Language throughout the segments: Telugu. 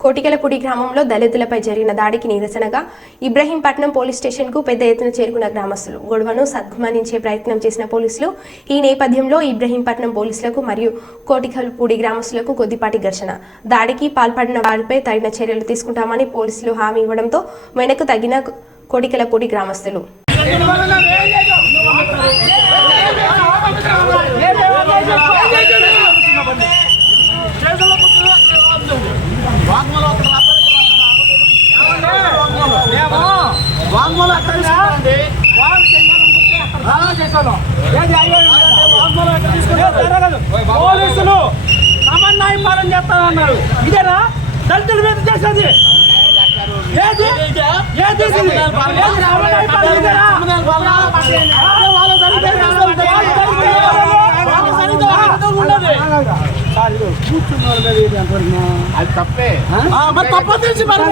కోటికలపూడి గ్రామంలో దళితులపై జరిగిన దాడికి నిరసనగా ఇబ్రహీంపట్నం పోలీస్ స్టేషన్కు పెద్ద ఎత్తున చేరుకున్న గ్రామస్తులు గొడవను సద్గుమనించే ప్రయత్నం చేసిన పోలీసులు ఈ నేపథ్యంలో ఇబ్రహీంపట్నం పోలీసులకు మరియు కోటికలపూడి గ్రామస్తులకు కొద్దిపాటి ఘర్షణ దాడికి పాల్పడిన వారిపై తగిన చర్యలు తీసుకుంటామని పోలీసులు హామీ ఇవ్వడంతో వెనక్కు తగిన కోటికలపూడి గ్రామస్తులు వాంగ్మూలం చేశాను. ఏది వాంగ్మూలం? పోలీసులు సమన్వయం పాలన చేస్తానన్నారు. ఇదేనా? దళితుల మీద చేసేది. ఏది? ఏది? పాలన ఇదేనా? ఆ, వాళ్ళ దళితులు చేస్తారు. వాళ్ళు దళితులు వాళ్ళ దళితులు వాళ్ళతో ఉండదు. అది తప్పే ఆ, మరి తప్ప తెలిసి మరి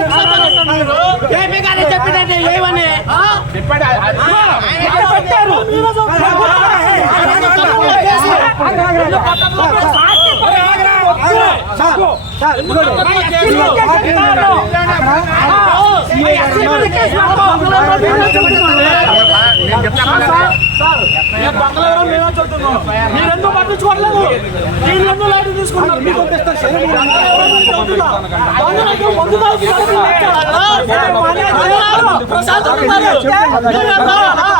ఏమీ కానీ చెప్పినట్టే లేవని ఆ? చెప్పాడు అది- అది- ఎక్కడ పెట్టారు? నేను మీరెందుకు పట్టించుకోవట్లేదు లైట్ మీకు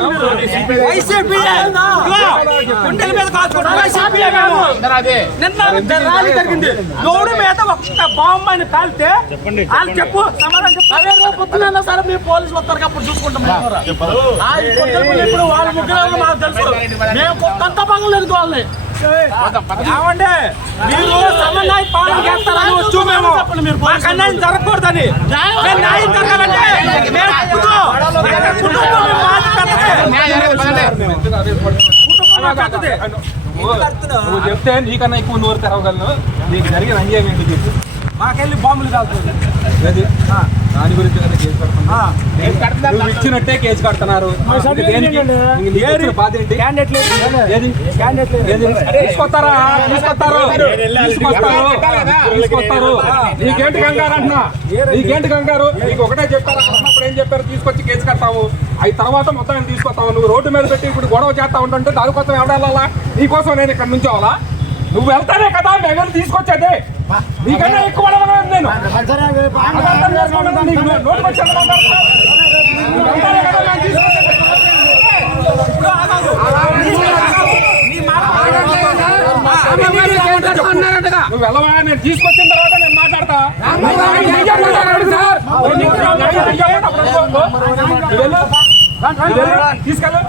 ముందు నిన్న ర్యాలీ జరిగింది. మీద ఒక బాంబు అని కాలితే వాళ్ళు చెప్పు సమాధానం చెప్పు. పొద్దున సరే మీ పోలీసులు వస్తారు అప్పుడు చూసుకుంటాం. ఇప్పుడు వాళ్ళ ముగ్గురు మాకు తెలుసు. మేము కొత్త పగలేదు వాళ్ళని? మీరు సమన్వయ పాలన చేస్తారని వచ్చు మేము. మాకు అన్యాయం జరగకూడదని. మేము న్యాయం జరగాలంటే మేము నువ్వు చెప్తే నీకన్నా ఎక్కువ నోరు తెరవగలను. నీకు జరిగిన అన్యాయం ఏంటి చెప్పు. మాకెళ్ళి బాంబులు కాలుతుంది ఏది? దాని గురించి కదా కేసు కడుతున్నారు? ఇచ్చినట్టే కేసు కడుతున్నారు? తీసుకొస్తారా? తీసుకొస్తారు? తీసుకొస్తారు? తీసుకొస్తారు. నీకేంటి కంగారు అంటున్నా? నీకేంటి కంగారు? నీకు ఒకటే చెప్పారు అన్నప్పుడు ఏం చెప్పారు? తీసుకొచ్చి కేసు కడతావు. అవి తర్వాత మొత్తం తీసుకొస్తావు. నువ్వు రోడ్డు మీద పెట్టి ఇప్పుడు గొడవ చేస్తా ఉంటుంటే దానికోసం ఎవడెళ్ళాలా నీకోసం నేను ఇక్కడ నుంచి అవ్వాలా? నువ్వు వెళ్తానే కదా మేము తీసుకొచ్చేది నీకన్నా ఎక్కువ నేను. నువ్వు వెళ్ళవా నేను తీసుకొచ్చిన తర్వాత నేను మాట్లాడతా. తీసుకెళ్ళు